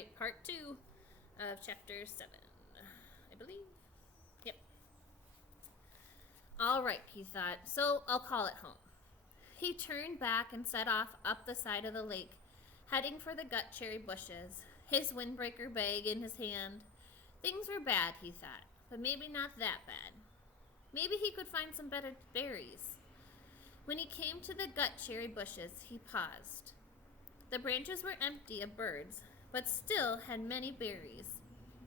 right, part 2 of chapter 7, I believe. Yep. All right, he thought, so I'll call it home. He turned back and set off up the side of the lake, heading for the gut cherry bushes, his windbreaker bag in his hand. Things were bad, he thought, but maybe not that bad. Maybe he could find some better berries. When he came to the gut cherry bushes, he paused. The branches were empty of birds, but still had many berries,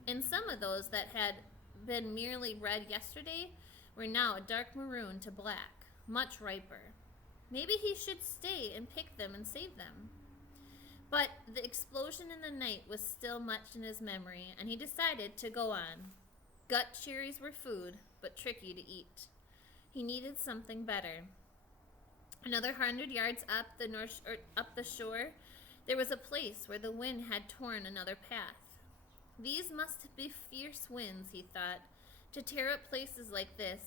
and some of those that had been merely red yesterday were now a dark maroon to black, much riper. Maybe he should stay and pick them and save them. But the explosion in the night was still much in his memory, and he decided to go on. Gut cherries were food, but tricky to eat. He needed something better. Another 100 yards up the shore, there was a place where the wind had torn another path. These must be fierce winds, he thought, to tear up places like this,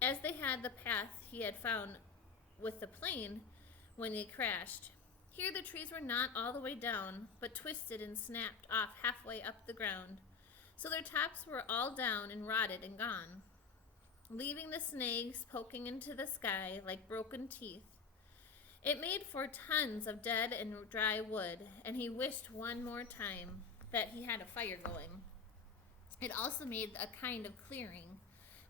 as they had the path he had found with the plane when they crashed. Here the trees were not all the way down, but twisted and snapped off halfway up the ground, so their tops were all down and rotted and gone, leaving the snags poking into the sky like broken teeth. It made for tons of dead and dry wood, and he wished one more time that he had a fire going. It also made a kind of clearing.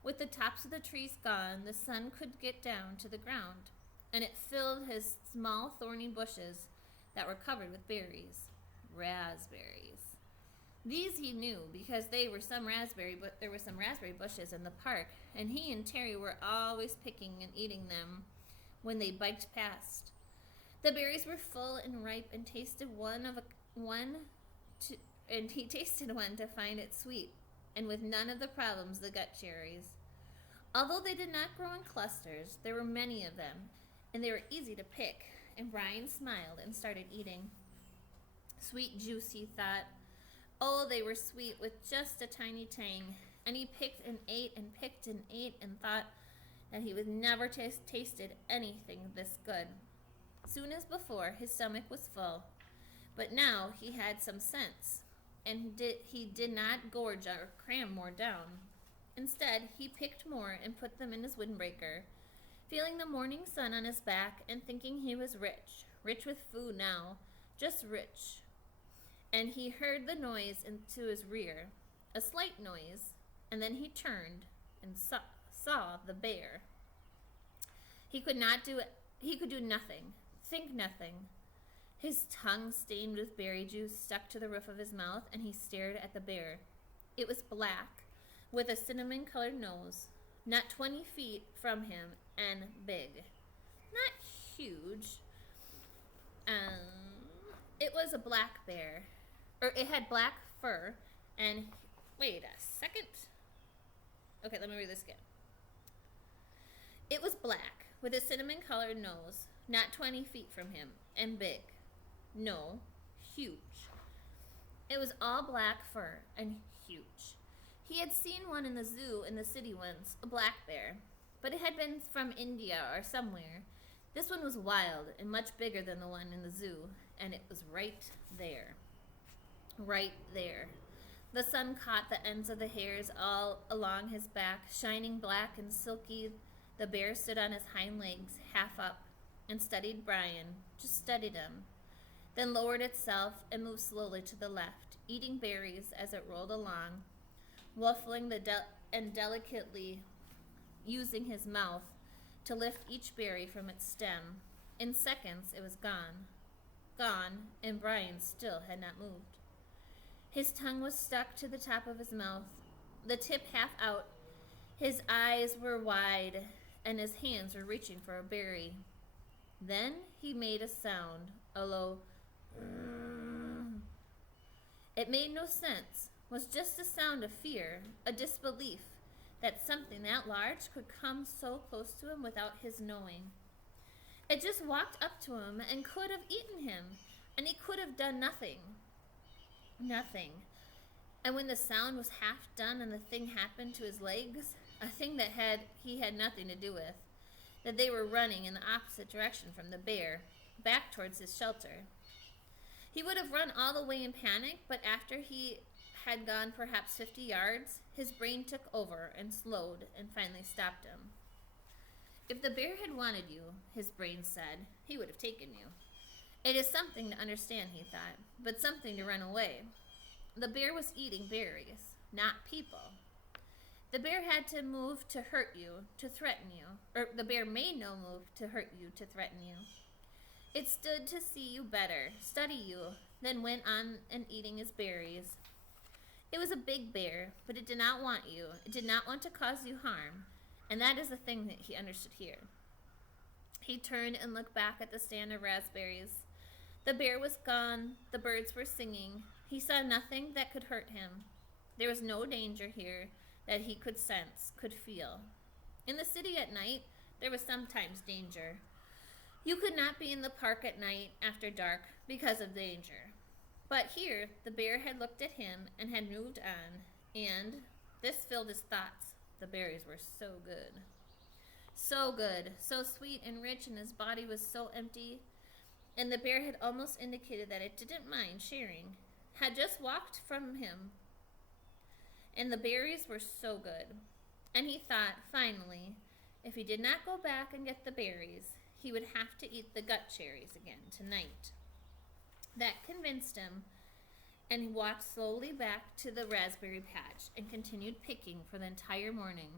With the tops of the trees gone, the sun could get down to the ground, and it filled his small thorny bushes that were covered with berries. Raspberries. These he knew because there were some raspberry bushes in the park, and he and Terry were always picking and eating them when they biked past. The berries were full and ripe, and he tasted one to find it sweet, and with none of the problems the gut cherries. Although they did not grow in clusters, there were many of them, and they were easy to pick, and Brian smiled and started eating. Sweet juice, he thought. Oh, they were sweet with just a tiny tang, and he picked and ate and picked and ate and thought that he would never tasted anything this good. Soon as before, his stomach was full, but now he had some sense, and he did not gorge or cram more down. Instead, he picked more and put them in his windbreaker, feeling the morning sun on his back and thinking he was rich with food now, just rich. And he heard the noise into his rear, a slight noise, and then he turned and saw the bear. He could do nothing, think nothing. His tongue stained with berry juice stuck to the roof of his mouth, and he stared at the bear. It was black, with a cinnamon-colored nose, not 20 feet from him, and big. Not huge. It was a black bear. It had black fur, and... Wait a second. Okay, let me read this again. It was black, with a cinnamon-colored nose, not 20 feet from him, and big. No, huge. It was all black fur, and huge. He had seen one in the zoo in the city once, a black bear, but it had been from India or somewhere. This one was wild and much bigger than the one in the zoo, and it was right there. Right there. The sun caught the ends of the hairs all along his back, shining black and silky. The bear stood on his hind legs, half up, and studied Brian, just studied him, then lowered itself and moved slowly to the left, eating berries as it rolled along, waffling and delicately using his mouth to lift each berry from its stem. In seconds, it was gone. Gone, and Brian still had not moved. His tongue was stuck to the top of his mouth, the tip half out. His eyes were wide, and his hands were reaching for a berry. Then he made a sound, a low... It made no sense, was just a sound of fear, a disbelief that something that large could come so close to him without his knowing. It just walked up to him and could have eaten him, and he could have done nothing. Nothing. And when the sound was half done and the thing happened to his legs, a thing that he had nothing to do with, that they were running in the opposite direction from the bear, back towards his shelter. He would have run all the way in panic, but after he had gone perhaps 50 yards, his brain took over and slowed and finally stopped him. If the bear had wanted you, his brain said, he would have taken you. It is something to understand, he thought, but something to run away. The bear was eating berries, not people. The bear had to move to hurt you, to threaten you, or the bear made no move to hurt you, to threaten you. It stood to see you better, study you, then went on and eating his berries. It was a big bear, but it did not want you. It did not want to cause you harm, and that is the thing that he understood here. He turned and looked back at the stand of raspberries. The bear was gone. The birds were singing. He saw nothing that could hurt him. There was no danger here that he could sense, could feel. In the city at night, there was sometimes danger. You could not be in the park at night after dark because of danger. But here, the bear had looked at him and had moved on, and this filled his thoughts. The berries were so good. So good, so sweet and rich, and his body was so empty. And the bear had almost indicated that it didn't mind sharing, had just walked from him. And the berries were so good. And he thought, finally, if he did not go back and get the berries, he would have to eat the gut cherries again tonight. That convinced him, and he walked slowly back to the raspberry patch and continued picking for the entire morning.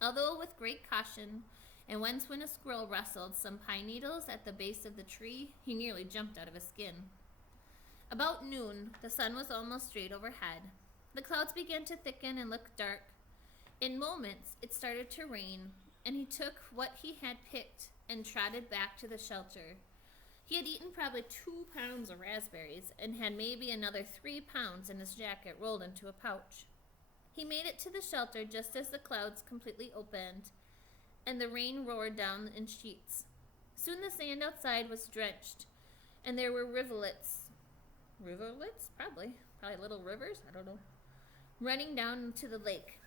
Although with great caution, and once when a squirrel rustled some pine needles at the base of the tree, he nearly jumped out of his skin. About noon, the sun was almost straight overhead. The clouds began to thicken and look dark. In moments, it started to rain, and he took what he had picked and trotted back to the shelter. He had eaten probably 2 pounds of raspberries and had maybe another 3 pounds in his jacket rolled into a pouch. He made it to the shelter just as the clouds completely opened and the rain roared down in sheets. Soon the sand outside was drenched, and there were rivulets? Probably little rivers, I don't know, running down into the lake.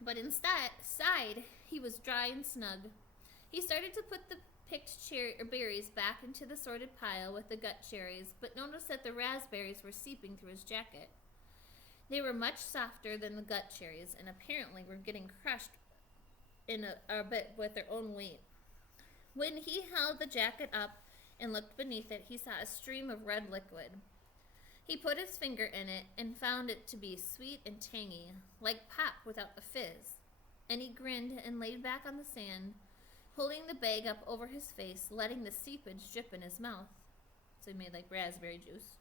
But inside, he was dry and snug. He started to put the picked berries back into the sorted pile with the gut cherries, but noticed that the raspberries were seeping through his jacket. They were much softer than the gut cherries, and apparently were getting crushed in a bit with their own weight. When he held the jacket up and looked beneath it, he saw a stream of red liquid. He put his finger in it and found it to be sweet and tangy, like pop without the fizz. And he grinned and laid back on the sand, holding the bag up over his face, letting the seepage drip in his mouth. So he made like raspberry juice.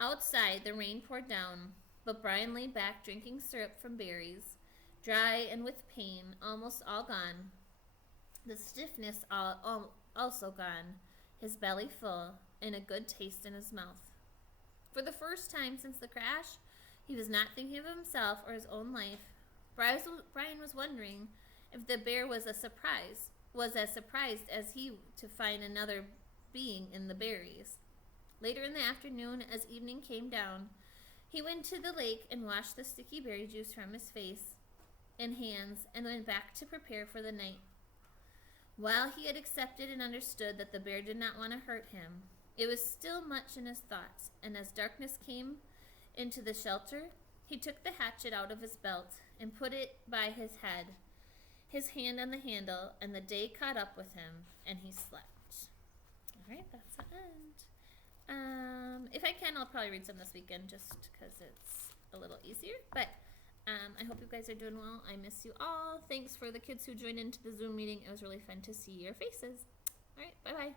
Outside, the rain poured down, but Brian lay back drinking syrup from berries, dry and with pain almost all gone, the stiffness also gone, his belly full, and a good taste in his mouth. For the first time since the crash, he was not thinking of himself or his own life. Brian was wondering if the bear was as surprised as he to find another being in the berries. Later in the afternoon, as evening came down, he went to the lake and washed the sticky berry juice from his face and hands and went back to prepare for the night. While he had accepted and understood that the bear did not want to hurt him, it was still much in his thoughts, and as darkness came into the shelter, he took the hatchet out of his belt and put it by his head, his hand on the handle, and the day caught up with him, and he slept. All right, that's the end. If I can, I'll probably read some this weekend just because it's a little easier, but I hope you guys are doing well. I miss you all. Thanks for the kids who joined into the Zoom meeting. It was really fun to see your faces. All right, bye-bye.